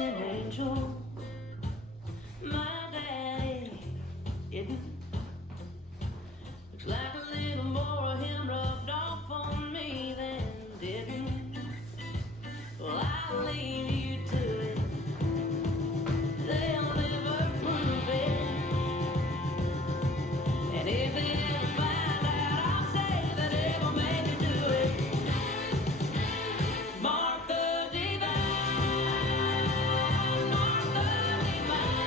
an angel. My daddy didn't. Looks like a little more of him rubbed off on me than didn't. Well, I'll leave you to it. They'll never prove it. And if they ever find out, I'll say that devil made me do it. Martha Divine, Martha Divine.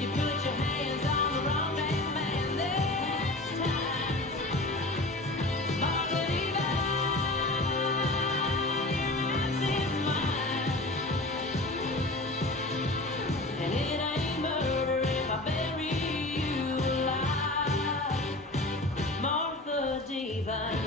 You put your hands on the wrong damn man this time. Martha Divine, your is mine. And it ain't murder if I bury you alive. Martha Divine.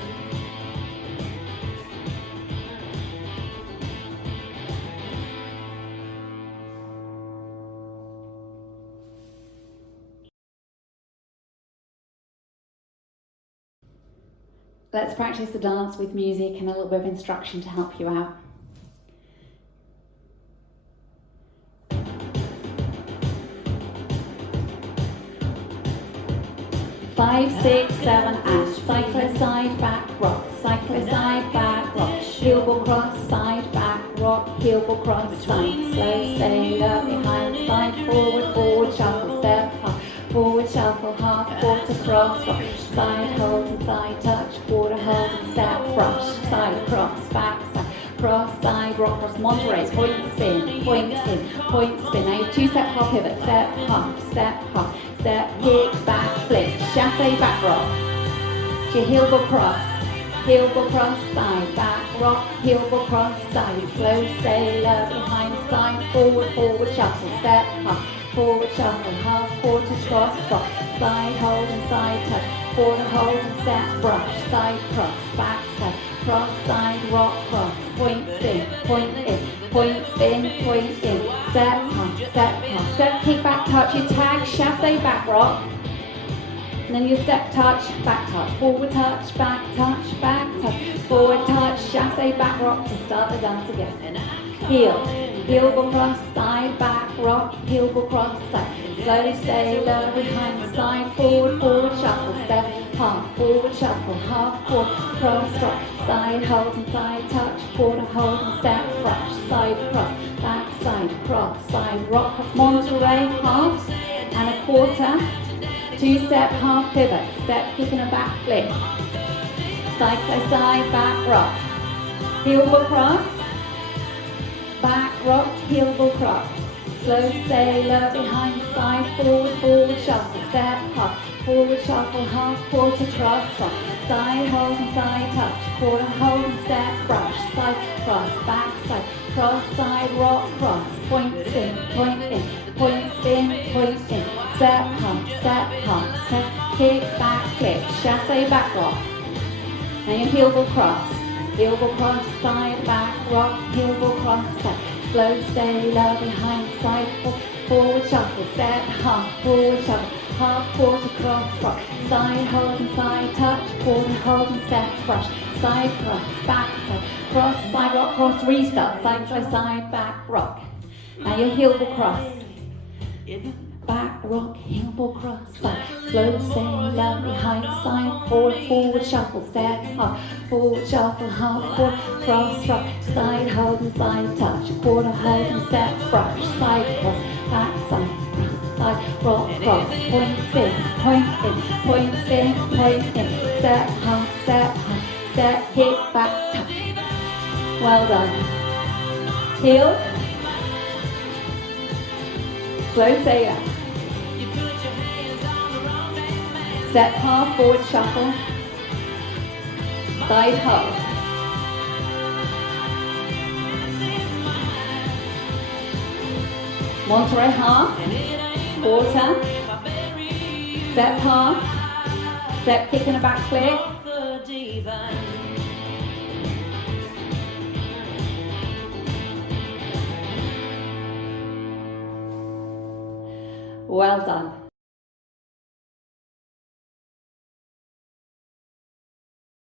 Let's practice the dance with music and a little bit of instruction to help you out. 5, 6, 7, and cyclo-side, back, rock, cyclo-side, back, rock, heel ball cross, side, back, rock, heel ball cross, side, slow, sailor, behind, side, forward, forward, shuffle, step, up, forward, shuffle, half, quarter, cross, rock, side, hold and side, touch, quarter, hold and step, brush, side, cross, back, side, rock, cross, Monterey, point, spin, point, in, point, spin. Now you two-step hop pivot, step, hop, step, kick, back, flip, chassé, back rock. To your heel ball cross, side, back, rock, heel ball cross, side, slow, sailor, behind, side, forward, forward, shuffle, step, hop, forward, shuffle, half, quarter, cross, rock, side, hold and side, touch, quarter, hold and step, brush, side, cross, back, side, cross, side, rock, cross, point, spin, point in, point, spin, point in, step, step, kick, back, touch, you tag, chassé, back rock, and then you step, touch, forward touch, back touch, forward touch, chassé, back rock to start the dance again. Heel ball cross, side, back, rock, heel ball cross, side, slow sailor, behind, side, forward, forward, shuffle, step, half, forward, shuffle, half, quarter, cross, rock, side, hold and side, touch, quarter, hold and step, brush, side, cross, side, rock, cross, Monterey, half, and a quarter, two-step, half pivot, step, kick and a back flip, side, back, rock, heel ball cross, back, rock, heel ball cross, slow sailor, behind, side, forward, forward, shuffle, step, hop, forward, shuffle, half, quarter, cross, rock, side, hold and side, touch, quarter, hold and step, brush, side, cross, back, cross, side, rock, cross, point, spin, point in, point, spin, point in, step, hop, step, kick, back, flip, chassé, back rock. Now your heel ball cross, side, back, rock, heel ball cross, side, slow sailor, behind, side, forward, shuffle, step, half, forward, shuffle, half, quarter, cross, rock, side, hold and side, touch, quarter, hold and step, brush, side, cross, back, cross, side, rock, cross, restart, side, back, rock. Now your heel ball cross, back, rock, heel ball cross, side, slow sailor, behind, side, forward, shuffle, step, half, forward, shuffle, half, quarter, cross, rock, side, hold and side, touch, quarter, hold and step, brush, side, cross, back, cross, side, rock, cross, point, spin, point in, point, spin, point in, step, half, step, kick, back, touch. Well done. Heel, slow sailor. Step, half, forward, shuffle, side, hold. Monterey, half, quarter, step, half, step, kick and a back flip. Well done.